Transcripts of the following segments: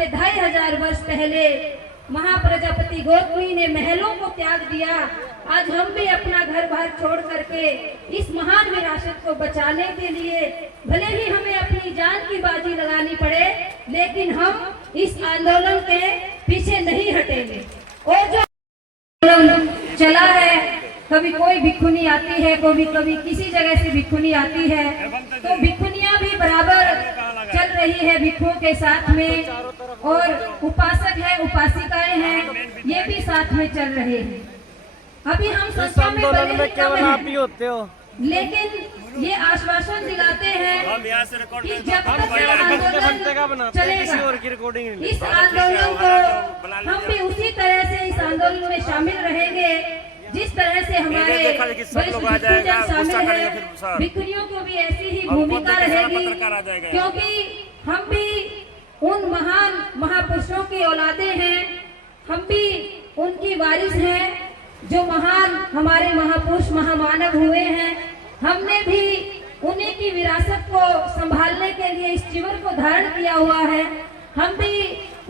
से 2500 वर्ष पहले महाप्रजापति गौतमी ने महलों को त्याग दिया, आज हम भी अपना घर बार छोड़ करके इस महान विरासत को बचाने के लिए भले ही हमें अपनी जान की बाजी लगानी पड़े, लेकिन हम इस आंदोलन के पीछे नहीं हटेंगे। और जो आंदोलन चला है, कभी कोई भिक्षुनी आती है, कभी किसी जगह से भिक्षुनी आती है, तो भिक्षुनियां भी बराबर चल रही है भिक्षुओं के साथ में, और उपासक है, उपासिकाएं हैं, ये भी साथ में चल रहे हैं। अभी हम संस्था में बने आप ही होते हो, लेकिन ये आश्वासन दिलाते हैं कि जब तक आंदोलन चलेगा, इस आंदोलन को हम भी उसी तरह से इस आंदोलन में शामिल रहेंगे जिस तरह से हमारे शामिल है। भिक्षुनियों को भी ऐसी ही भूमिका रहेगी, क्योंकि हम भी उन महान महापुरुषों की औलादे हैं, हम भी उनकी वारिस हैं, जो महान हमारे महापुरुष महामानव हुए हैं। हमने भी उन्हीं की विरासत को संभालने के लिए इस जीवन को धारण किया हुआ है। हम भी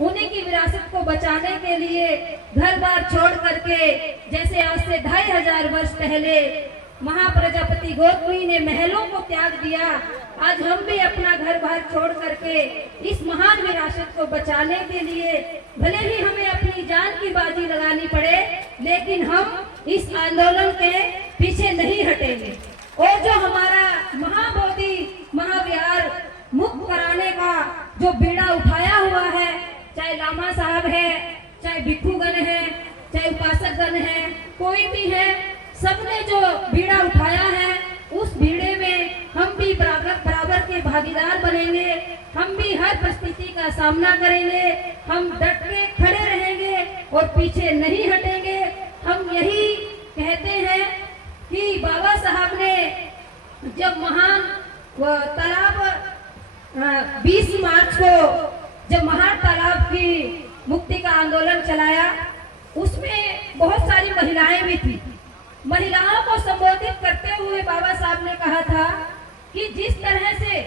उन्हीं की विरासत को बचाने के लिए घर बार छोड़ करके, जैसे आज से 2500 वर्ष पहले महाप्रजापति गौतमी ने महलों को त्याग दिया, आज हम भी अपना घर बार छोड़ करके इस महान विरासत को बचाने के लिए भले ही हमें अपनी जान की बाजी लगानी पड़े, लेकिन हम इस आंदोलन के पीछे नहीं हटेंगे। और जो हमारा महाबोधि महाविहार मुक्त कराने का जो बीड़ा उठाया हुआ है, चाहे लामा साहब है, चाहे भिक्षुगण है, चाहे उपासक गण है, कोई भी है, सबने जो बीड़ा उठाया है, उस बीड़े में हम भी बराबर के भागीदार बनेंगे। हम भी हर परिस्थिति का सामना करेंगे, हम डट के खड़े रहेंगे और पीछे नहीं हटेंगे। हम यही कहते हैं कि बाबा साहब ने जब महान तालाब 20 मार्च को जब महान तालाब की मुक्ति का आंदोलन चलाया, उसमें बहुत सारी महिलाएं भी थी। महिलाओं को संबोधित करते हुए बाबा साहब ने कहा था कि जिस तरह से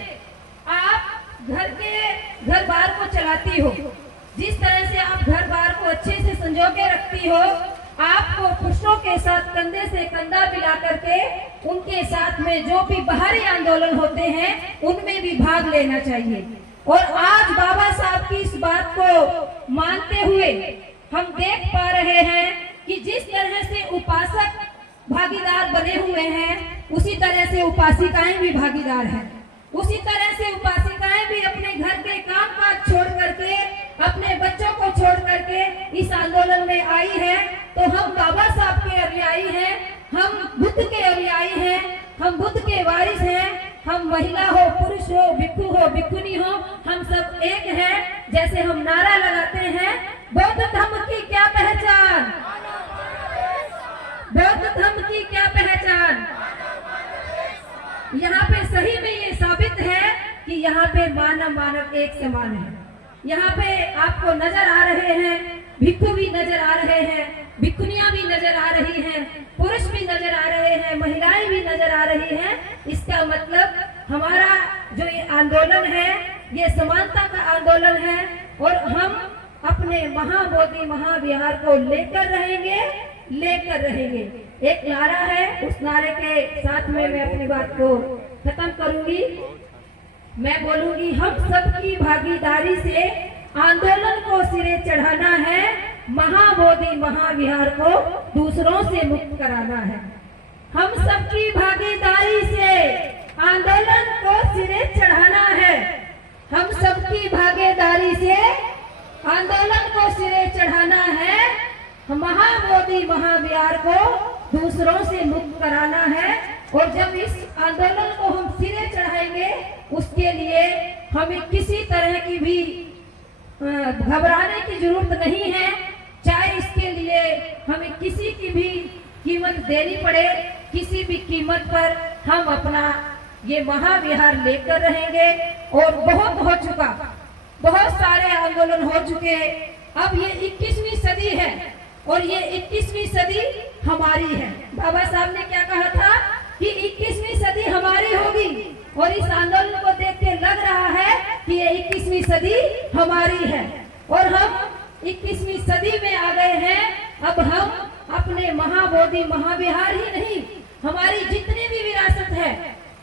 आप घर बार को चलाती हो, जिस तरह से आप घर बार को अच्छे से संजो के रखती हो, आपको पुरुषों के साथ कंधे से कंधा मिला करके उनके साथ में जो भी बाहरी आंदोलन होते हैं उनमें भी भाग लेना चाहिए। और आज बाबा साहब की इस बात को मानते हुए हम देख पा रहे हैं कि जिस तरह से उपासक भागीदार बने हुए हैं, उसी तरह से उपासिकाएं भी भागीदार हैं। उसी तरह से उपासिकाएं भी अपने घर के काम काज छोड़ करके, अपने बच्चों को छोड़ करके इस आंदोलन में आई है। तो हम बाबा साहब के अनुयायी हैं, हम बुद्ध के अनुयायी हैं, हम बुद्ध के वारिस हैं। हम महिला हो, पुरुष हो, भिक्षु हो, भिक्षुनी हो, हम सब एक हैं। जैसे हम नारा लगाते हैं, बौद्ध धर्म की क्या पहचान, बौद्ध धर्म की क्या पहचान। यहाँ पे सही में ये साबित है कि यहाँ पे मानव एक समान है। यहाँ पे आपको नजर आ रहे हैं, भिक्षु भी नजर आ रहे हैं, भिक्षुनियां भी नजर आ रही हैं, पुरुष भी नजर आ रहे हैं, महिलाएं भी नजर आ रही हैं। इसका मतलब हमारा जो ये आंदोलन है, ये समानता का आंदोलन है, और हम अपने महाबोधि महाविहार को लेकर रहेंगे। एक नारा है, उस नारे के साथ में मैं अपनी बात को खत्म करूंगी। मैं बोलूंगी, हम सबकी भागीदारी से आंदोलन को सिरे चढ़ाना है, महाबोधि महाविहार को दूसरों से मुक्त कराना है। हम सबकी भागीदारी से आंदोलन को सिरे चढ़ाना है, हम सबकी भागीदारी से आंदोलन को सिरे चढ़ाना है, महाबोधि महाविहार को दूसरों से मुक्त कराना है। और जब इस आंदोलन को हम सिरे चढ़ाएंगे, उसके लिए हमें किसी तरह की भी घबराने की जरूरत नहीं है। चाहे इसके लिए हमें किसी की भी कीमत देनी पड़े, किसी भी कीमत पर हम अपना ये महाविहार लेकर रहेंगे। और बहुत हो चुका, बहुत सारे आंदोलन हो चुके। अब ये 21वीं सदी है और ये 21वीं सदी हमारी है। बाबा साहब ने क्या कहा था कि 21वीं सदी हमारी होगी, और इस आंदोलन को देख के लग रहा है कि ये 21वीं सदी हमारी है। और हम 21वीं सदी में आ गए हैं। अब हम अपने महाबोधि महाविहार ही नहीं, हमारी जितनी भी विरासत है,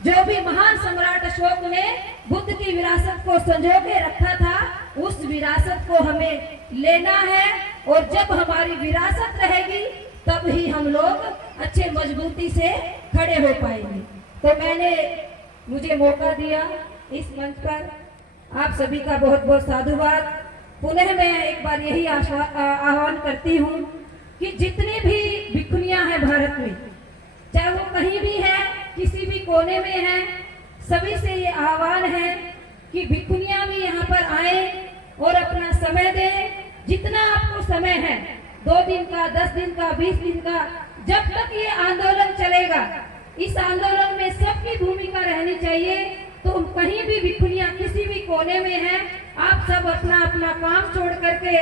जो भी महान सम्राट अशोक ने बुद्ध की विरासत को संजो के रखा था, उस विरासत को हमें लेना है। और जब हमारी विरासत रहेगी तब ही हम लोग अच्छे मजबूती से खड़े हो पाएंगे। तो मुझे मौका दिया इस मंच पर, आप सभी का बहुत बहुत साधुवाद। पुनः मैं एक बार यही आह्वान करती हूँ कि जितनी भी भिखुनियाँ हैं भारत में, चाहे वो कहीं भी है, किसी भी कोने में है, सभी से ये आह्वान है कि भिखुनियाँ भी यहाँ पर आए और अपना समय दें। जितना आपको समय है, 2 दिन का, 10 दिन का, 20 दिन का, जब तक ये आंदोलन चलेगा, इस आंदोलन में सबकी भूमिका रहनी चाहिए। तो कहीं भी भिखुनियाँ किसी भी कोने में हैं, आप सब अपना अपना काम छोड़ करके,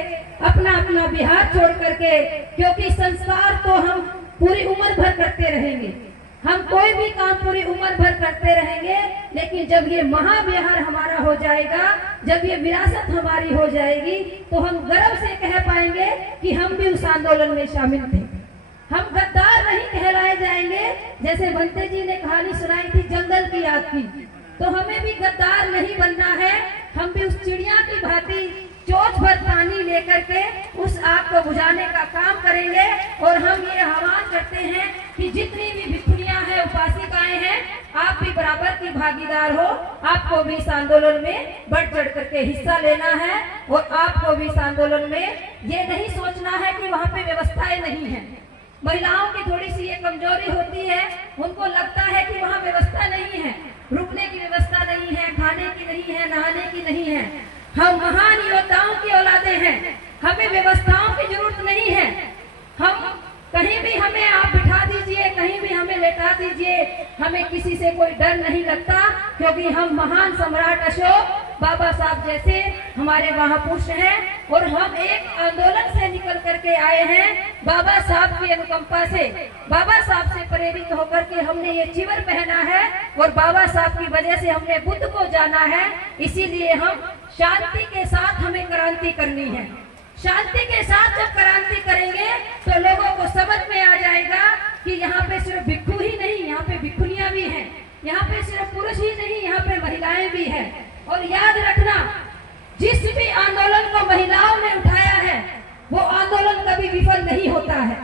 अपना अपना बिहार छोड़ करके, क्योंकि संस्कार तो हम पूरी उम्र भर करते रहेंगे, हम कोई भी काम पूरी उम्र भर करते रहेंगे, लेकिन जब ये महाविहार हमारा हो जाएगा, जब ये विरासत हमारी हो जाएगी, तो हम गर्व से कह पाएंगे कि हम भी उस आंदोलन में शामिल थे। हम गद्दार नहीं कहलाए जाएंगे। जैसे बंते जी ने कहानी सुनाई थी जंगल की आग की, तो हमें भी गद्दार नहीं बनना है। हम भी उस चिड़िया की भांति चोंच भर पानी लेकर के उस आग को बुझाने का काम करेंगे। और हम ये आह्वान करते हैं कि जितनी भी भिखुनियाँ हैं, उपासिकाएं हैं, आप भी बराबर की भागीदार हो। आपको भी इस आंदोलन में बढ़ चढ़ करके हिस्सा लेना है। और आपको भी इस आंदोलन में ये नहीं सोचना है कि वहाँ पे व्यवस्थाएं नहीं है। महिलाओं की थोड़ी सी ये कमजोरी होती है, उनको लगता है कि वहाँ व्यवस्था नहीं है, रुकने की व्यवस्था नहीं है, खाने की नहीं है, नहाने की नहीं है। हम महान योद्धाओं की औलादे हैं, हमें व्यवस्थाओं की जरूरत नहीं है। हम कहीं भी हमें आप बिठा दीजिए, कहीं भी हमें लेटा दीजिए, हमें किसी से कोई डर नहीं लगता, क्योंकि हम महान सम्राट अशोक बाबा साहब जैसे हमारे महापुरुष हैं। और हम एक आंदोलन से निकल करके आए हैं, बाबा साहब की अनुकंपा से, बाबा साहब से प्रेरित होकर के हमने ये चिवर पहना है। और बाबा साहब की वजह से हमने बुद्ध को जाना है। इसीलिए हम शांति के साथ हमें क्रांति करनी है। शांति के साथ जब क्रांति करेंगे तो लोगों को समझ में आ जाएगा कि यहाँ पे सिर्फ भिक्षु ही नहीं, यहाँ पे भिखुनियाँ भी हैं, यहाँ पे सिर्फ पुरुष ही नहीं, यहाँ पे महिलाएं भी हैं। और याद रखना, जिस भी आंदोलन को महिलाओं ने उठाया है, वो आंदोलन कभी विफल नहीं होता है।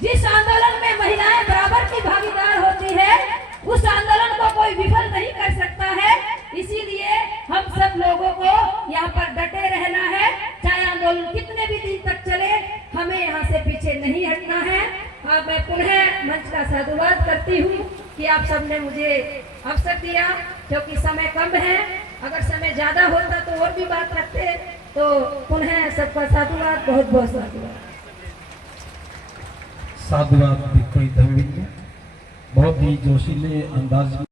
जिस आंदोलन में महिलाएं बराबर की भागीदार होती है, उस आंदोलन को कोई विफल नहीं कर सकता है। इसीलिए हम सब लोगों को यहाँ पर डटे रहना है, चाहे आंदोलन कितने भी दिन तक चले, हमें यहाँ से पीछे नहीं हटना है। और मैं पुनः मंच का साधुवाद करती हूँ कि आप सबने मुझे अवसर दिया, क्योंकि समय कम है। अगर समय ज्यादा होता तो और भी बात रखते, तो पुनः सबका साधुवाद, बहुत बहुत साधुवाद। साधुवाद बहुत ही जोशीले अंदाज